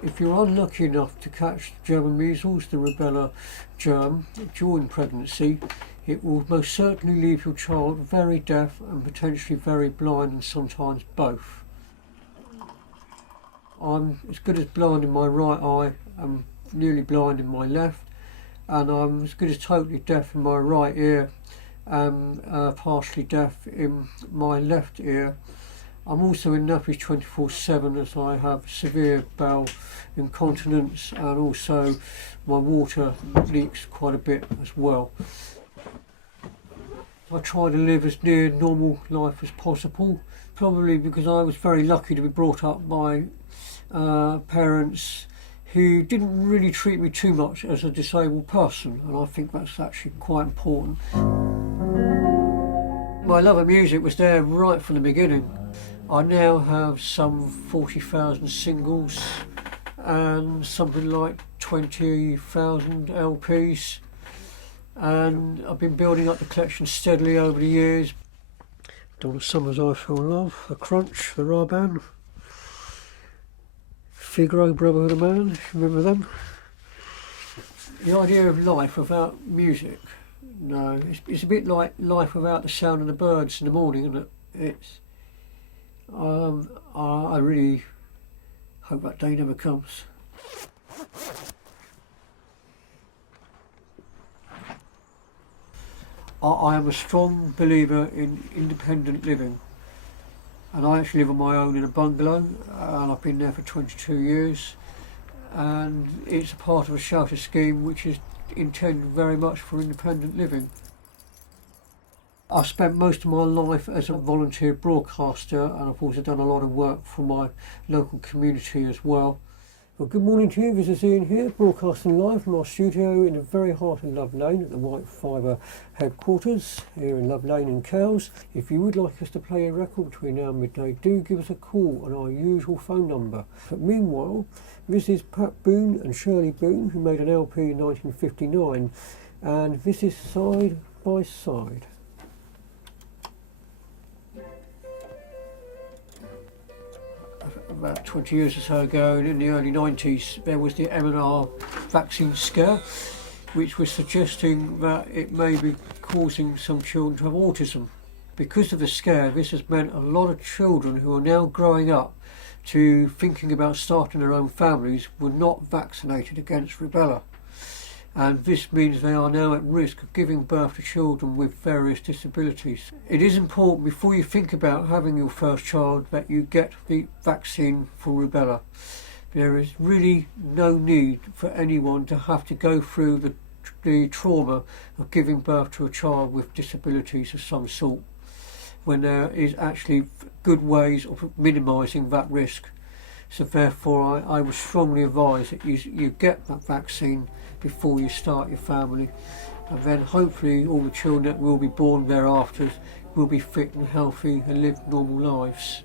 If you're unlucky enough to catch the germ of measles, the rubella germ, during pregnancy, it will most certainly leave your child very deaf and potentially very blind, and sometimes both. I'm as good as blind in my right eye and nearly blind in my left, and I'm as good as totally deaf in my right ear and partially deaf in my left ear. I'm also in nappies 24/7 as I have severe bowel incontinence, and also my water leaks quite a bit as well. I try to live as near normal life as possible, probably because I was very lucky to be brought up by parents who didn't really treat me too much as a disabled person, and I think that's actually quite important. My love of music was there right from the beginning. I now have some 40,000 singles and something like 20,000 LPs, and I've been building up the collection steadily over the years. Donna Summer's I Feel Love, The Crunch, The Raban, Figaro, Brotherhood of Man, if you remember them. The idea of life without music, no, it's a bit like life without the sound of the birds in the morning, isn't it? I really hope that day never comes. I am a strong believer in independent living, and I actually live on my own in a bungalow, and I've been there for 22 years, and it's a part of a shelter scheme which is intended very much for independent living. I've spent most of my life as a volunteer broadcaster, and I've also done a lot of work for my local community as well. Well, good morning to you, this is Ian here, broadcasting live from our studio in the very heart of Love Lane at the White Fibre headquarters here in Love Lane in Cowes. If you would like us to play a record between now and midday, do give us a call on our usual phone number. But meanwhile, this is Pat Boone and Shirley Boone, who made an LP in 1959, and this is Side by Side. About 20 years or so ago, in the early 90s, there was the M&R vaccine scare, which was suggesting that it may be causing some children to have autism. Because of the scare, this has meant a lot of children who are now growing up to thinking about starting their own families were not vaccinated against rubella. And this means they are now at risk of giving birth to children with various disabilities. It is important before you think about having your first child that you get the vaccine for rubella. There is really no need for anyone to have to go through the trauma of giving birth to a child with disabilities of some sort, when there is actually good ways of minimising that risk. So therefore I would strongly advise that you get that vaccine before you start your family, and then hopefully all the children that will be born thereafter will be fit and healthy and live normal lives.